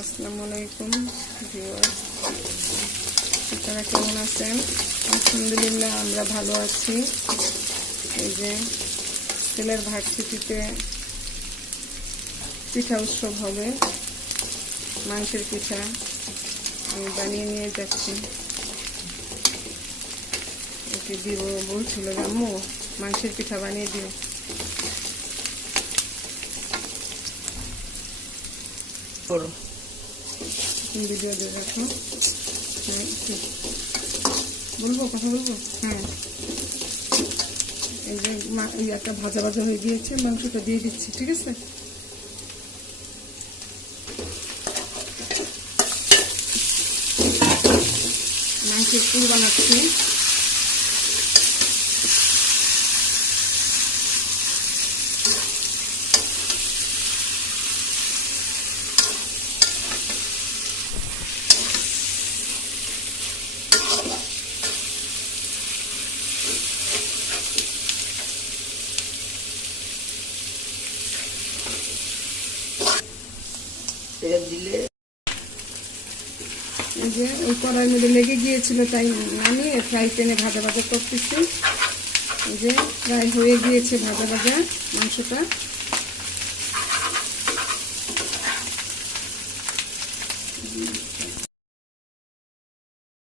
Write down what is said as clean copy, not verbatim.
আসসালামু আলাইকুম ভিউয়ার্স, আপনারা কেমন আছেন? আলহামদুলিল্লাহ আমরা ভালো আছি। এই যে ছেলের ভার্সিটিতে পিঠা উৎসব হবে, মাংসের পিঠা আমি বানিয়ে নিয়ে যাচ্ছি। ওকে দিব বলছিল, আম্মু মাংসের পিঠা বানিয়ে দিও। ভিডিও দিয়ে রাখো। হ্যাঁ বলবো, কথা বলবো। হ্যাঁ এই যে একটা ভাজা ভাজা হয়ে গিয়েছে, মাংসটা দিয়ে দিচ্ছি, ঠিক আছে? মাংসের পুর বানাচ্ছি। এই যে ওই কড়াইয়ের মধ্যে লেগে গিয়েছিল, তাই নামিয়ে ফ্রাই প্যানে ভাজা ভাজা করতেছি। এই যে ফ্রাই হয়ে গিয়েছে ভাজা ভাজা মাংসটা,